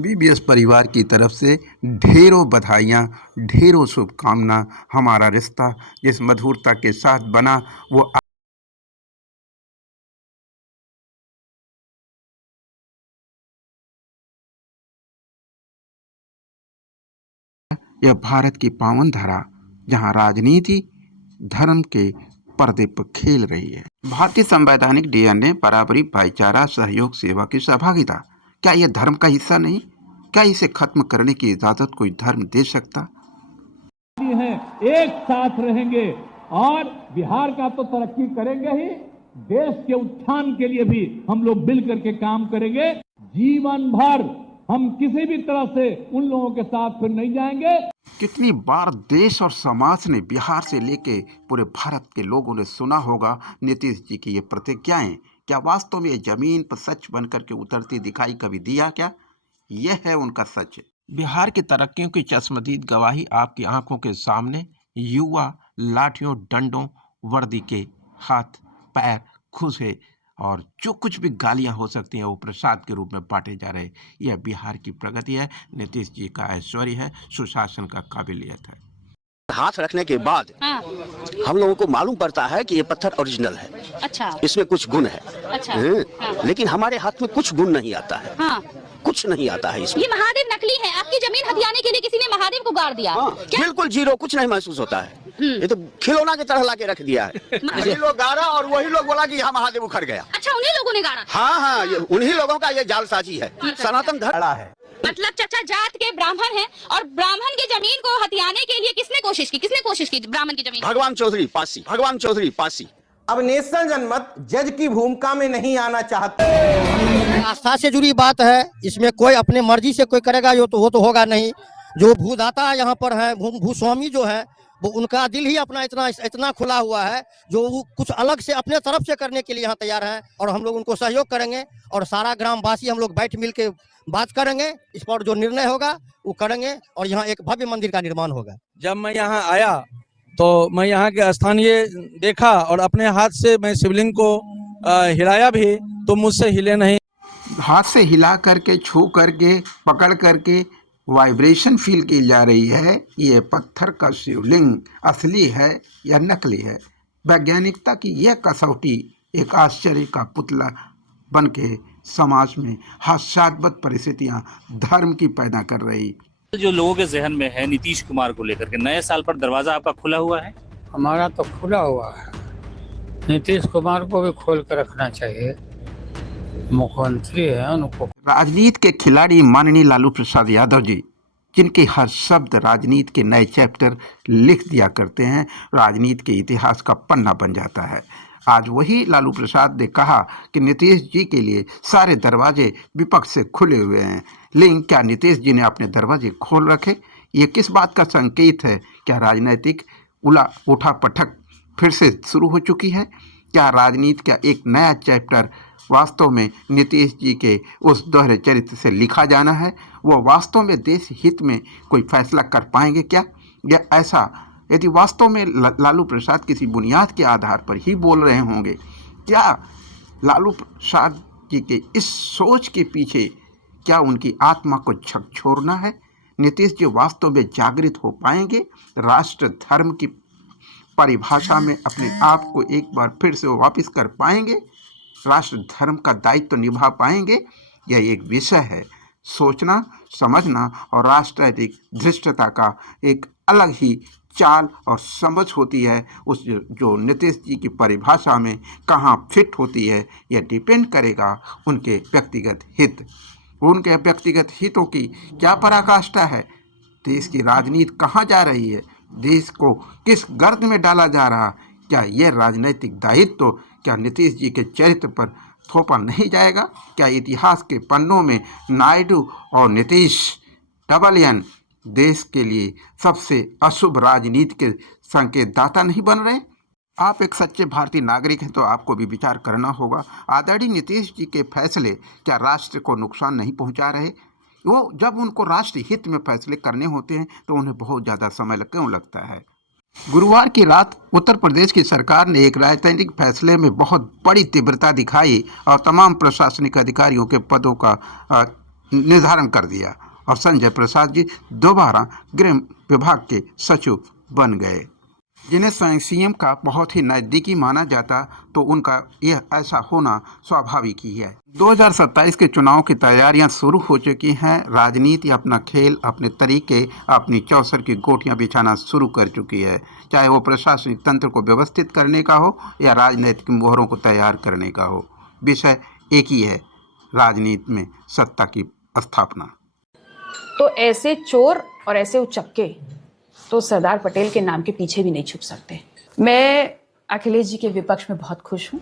BBS परिवार की तरफ से ढेरों बधाइयाँ, ढेरों शुभकामना। हमारा रिश्ता जिस मधुरता के साथ बना वो यह भारत की पावन धरा, जहाँ राजनीति धर्म के पर्दे पर खेल रही है। भारतीय संवैधानिक डीएनए बराबरी, भाईचारा, सहयोग, सेवा की सहभागिता, क्या यह धर्म का हिस्सा नहीं? क्या इसे खत्म करने की इजाजत कोई धर्म दे सकता? हैं, एक साथ रहेंगे और बिहार का तो तरक्की करेंगे ही, देश के उत्थान के लिए भी हम लोग मिल करके काम करेंगे। जीवन भर हम किसी भी तरह से उन लोगों के साथ फिर नहीं जाएंगे। कितनी बार देश और समाज ने, बिहार से लेके पूरे भारत के लोगों ने सुना होगा नीतीश जी की ये प्रतिज्ञाएं। क्या वास्तव में ये जमीन पर सच बनकर के उतरती दिखाई कभी दिया क्या? यह है उनका सच। बिहार की तरक्कियों की चश्मदीद गवाही आपकी आंखों के सामने। युवा लाठियों, डंडों, वर्दी के हाथ पैर खुशे और जो कुछ भी गालियां हो सकती हैं वो प्रसाद के रूप में बांटे जा रहे। यह बिहार की प्रगति है, नीतीश जी का ऐश्वर्य है, सुशासन का काबिलियत है। हाथ रखने के बाद हम लोगों को मालूम पड़ता है कि ये पत्थर ओरिजिनल है। अच्छा, इसमें कुछ गुण है। अच्छा, लेकिन हमारे हाथ में कुछ गुण नहीं आता है। हाँ, कुछ नहीं आता है इसमें। ये महादेव नकली है। आपकी जमीन हथियाने के लिए किसी ने महादेव को गाड़ दिया। बिल्कुल जीरो, कुछ नहीं महसूस होता है। ये तो खिलौना की तरह लाके रख दिया है। वही लोग गाड़ा और वही लोग बोला कि यहाँ महादेव उखड़ गया। अच्छा, उन्हीं लोगों ने गाड़ा? हाँ, उन्हीं लोगों का ये जालसाजी है। सनातन धर्म है। मतलब चाचा जात के ब्राह्मण हैं और ब्राह्मण की जमीन को हथियाने के लिए किसने कोशिश की ब्राह्मण की जमीन? भगवान चौधरी पासी। अब नेशनल जनमत जज की भूमिका में नहीं आना चाहते। आस्था से जुड़ी बात है, इसमें कोई अपने मर्जी से कोई करेगा वो तो होगा नहीं। जो भूदाता यहाँ पर है, भूस्वामी जो है, वो उनका दिल ही अपना इतना खुला हुआ है जो वो कुछ अलग से अपने तरफ से करने के लिए यहाँ तैयार हैं और हम लोग उनको सहयोग करेंगे और सारा ग्रामवासी हम लोग बैठ मिल के बात करेंगे। इस पर जो निर्णय होगा वो करेंगे और यहाँ एक भव्य मंदिर का निर्माण होगा। जब मैं यहाँ आया तो मैं यहाँ के स्थानीय देखा और अपने हाथ से मैं शिवलिंग को हिलाया भी तो मुझसे हिले नहीं। हाथ से हिला करके, छू करके, पकड़ करके वाइब्रेशन फील की जा रही है। ये पत्थर का शिवलिंग असली है या नकली है? वैज्ञानिकता की यह कसौटी एक आश्चर्य का पुतला बन के समाज में हास्यास्पद परिस्थितियां धर्म की पैदा कर रही। जो लोगों के जहन में है नीतीश कुमार को लेकर के, नए साल पर दरवाजा आपका खुला हुआ है? हमारा तो खुला हुआ है। नीतीश कुमार को भी खोल कर रखना चाहिए, मुख्यमंत्री है उनको। राजनीति के खिलाड़ी माननीय लालू प्रसाद यादव जी, जिनके हर शब्द राजनीति के नए चैप्टर लिख दिया करते हैं, राजनीति के इतिहास का पन्ना बन जाता है। आज वही लालू प्रसाद ने कहा कि नीतीश जी के लिए सारे दरवाजे विपक्ष से खुले हुए हैं। लेकिन क्या नीतीश जी ने अपने दरवाजे खोल रखे? ये किस बात का संकेत है? क्या राजनीतिक उठा पटक फिर से शुरू हो चुकी है? क्या राजनीति का एक नया चैप्टर वास्तव में नीतीश जी के उस दोहरे चरित्र से लिखा जाना है? वो वास्तव में देश हित में कोई फैसला कर पाएंगे क्या? या ऐसा यदि वास्तव में लालू प्रसाद किसी बुनियाद के आधार पर ही बोल रहे होंगे, क्या लालू प्रसाद जी के इस सोच के पीछे क्या उनकी आत्मा को झकझोरना है? नीतीश जी वास्तव में जागृत हो पाएंगे? राष्ट्र धर्म की परिभाषा में अपने आप को एक बार फिर से वापस कर पाएंगे? राष्ट्र धर्म का दायित्व निभा पाएंगे? यह एक विषय है। सोचना, समझना और राष्ट्रनीतिक धृष्टता का एक अलग ही चाल और समझ होती है। उस जो नीतीश जी की परिभाषा में कहाँ फिट होती है, यह डिपेंड करेगा उनके व्यक्तिगत हित। उनके व्यक्तिगत हितों की क्या पराकाष्ठा है? देश की राजनीति कहाँ जा रही है? देश को किस गर्त में डाला जा रहा? क्या यह राजनीतिक दायित्व क्या नीतीश जी के चरित्र पर थोपा नहीं जाएगा? क्या इतिहास के पन्नों में नायडू और नीतीश डबल देश के लिए सबसे अशुभ राजनीति के संकेत दाता नहीं बन रहे? आप एक सच्चे भारतीय नागरिक हैं तो आपको भी विचार करना होगा। आदरणीय नीतीश जी के फैसले क्या राष्ट्र को नुकसान नहीं पहुंचा रहे? वो जब उनको राष्ट्र हित में फैसले करने होते हैं तो उन्हें बहुत ज़्यादा समय क्यों लगता है? गुरुवार की रात उत्तर प्रदेश की सरकार ने एक राजनीतिक फैसले में बहुत बड़ी तीव्रता दिखाई और तमाम प्रशासनिक अधिकारियों के पदों का निर्धारण कर दिया और संजय प्रसाद जी दोबारा गृह विभाग के सचिव बन गए, जिन्हें स्वयं सीएम का बहुत ही नज़दीकी माना जाता, तो उनका यह ऐसा होना स्वाभाविक ही है। 2027 के चुनाव की तैयारियां शुरू हो चुकी हैं। राजनीति अपना खेल, अपने तरीके, अपनी चौसर की गोटियां बिछाना शुरू कर चुकी है, चाहे वो प्रशासनिक तंत्र को व्यवस्थित करने का हो या राजनीतिक मोहरों को तैयार करने का हो। विषय एक ही है, राजनीति में सत्ता की स्थापना। तो ऐसे चोर और ऐसे उचक्के तो सरदार पटेल के नाम के पीछे भी नहीं छुप सकते। मैं अखिलेश जी के विपक्ष में बहुत खुश हूँ।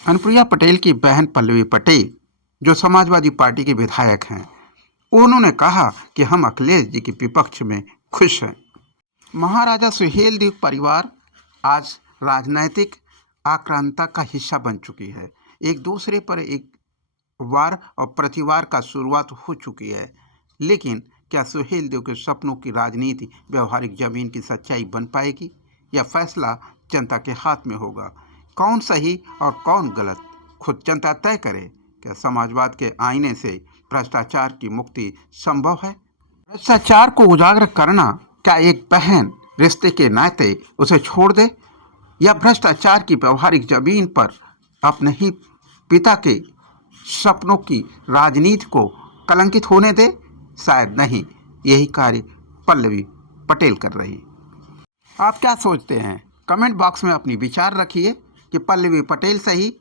अनुप्रिया पटेल की बहन पल्लवी पटेल, जो समाजवादी पार्टी के विधायक हैं, उन्होंने कहा कि हम अखिलेश जी के विपक्ष में खुश हैं। महाराजा सुहेलदेव परिवार आज राजनीतिक आक्रांता का हिस्सा बन चुकी है। एक दूसरे पर एक वार और प्रतिवार का शुरुआत हो चुकी है, लेकिन क्या सुहेलदेव के सपनों की राजनीति व्यवहारिक जमीन की सच्चाई बन पाएगी? यह फैसला जनता के हाथ में होगा। कौन सही और कौन गलत खुद जनता तय करे। क्या समाजवाद के आईने से भ्रष्टाचार की मुक्ति संभव है? भ्रष्टाचार को उजागर करना, क्या एक बहन रिश्ते के नाते उसे छोड़ दे या भ्रष्टाचार की व्यवहारिक जमीन पर अपने ही पिता के सपनों की राजनीति को कलंकित होने दे? शायद नहीं। यही कार्य पल्लवी पटेल कर रही। आप क्या सोचते हैं? कमेंट बॉक्स में अपनी विचार रखिए कि पल्लवी पटेल सही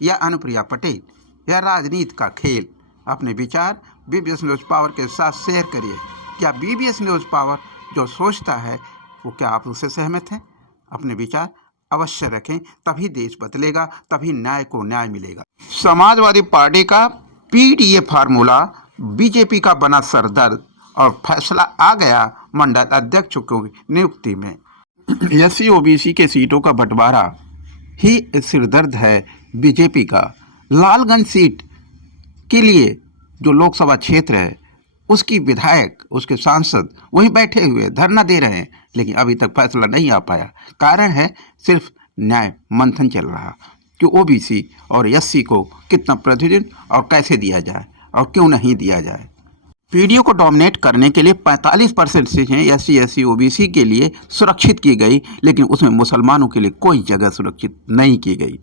या अनुप्रिया पटेल या राजनीति का खेल। अपने विचार बीबीएस न्यूज़ पावर के साथ शेयर करिए। क्या बीबीएस न्यूज़ पावर जो सोचता है वो क्या आप उससे सहमत हैं? अपने विचार अवश्य रखें, तभी देश बदलेगा, तभी न्याय को न्याय मिलेगा। समाजवादी पार्टी का पीडीए फार्मूला बीजेपी का बना सरदर्द और फैसला आ गया मंडल अध्यक्ष की नियुक्ति में। एससी ओबीसी के सीटों का बंटवारा ही सिरदर्द है बीजेपी का। लालगंज सीट के लिए जो लोकसभा क्षेत्र है, उसकी विधायक, उसके सांसद वहीं बैठे हुए धरना दे रहे हैं, लेकिन अभी तक फैसला नहीं आ पाया। कारण है सिर्फ न्याय मंथन चल रहा कि ओबीसी और एससी को कितना प्रतिदिन और कैसे दिया जाए और क्यों नहीं दिया जाए। पीडीओ को डोमिनेट करने के लिए 45% सीटें एससी एससी ओबीसी के लिए सुरक्षित की गई, लेकिन उसमें मुसलमानों के लिए कोई जगह सुरक्षित नहीं की गई।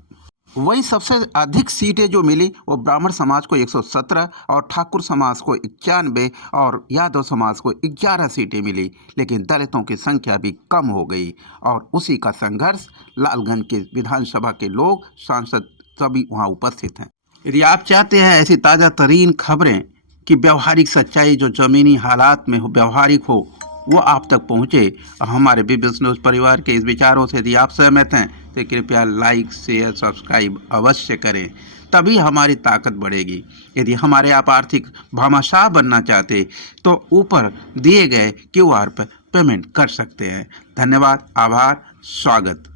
वहीं सबसे अधिक सीटें जो मिली वो ब्राह्मण समाज को 117 और ठाकुर समाज को 91 और यादव समाज को 11 सीटें मिली, लेकिन दलितों की संख्या भी कम हो गई। और उसी का संघर्ष लालगंज के विधानसभा के लोग, सांसद सभी वहाँ उपस्थित हैं। यदि आप चाहते हैं ऐसी ताज़ा तरीन खबरें कि व्यवहारिक सच्चाई जो ज़मीनी हालात में हो, व्यवहारिक हो, वो आप तक पहुँचे, हमारे बीबीएस न्यूज़ परिवार के इस विचारों से यदि आप सहमत हैं तो कृपया लाइक शेयर सब्सक्राइब अवश्य करें, तभी हमारी ताकत बढ़ेगी। यदि हमारे आप आर्थिक भामाशाह बनना चाहते तो ऊपर दिए गए QR पर पेमेंट कर सकते हैं। धन्यवाद, आभार, स्वागत।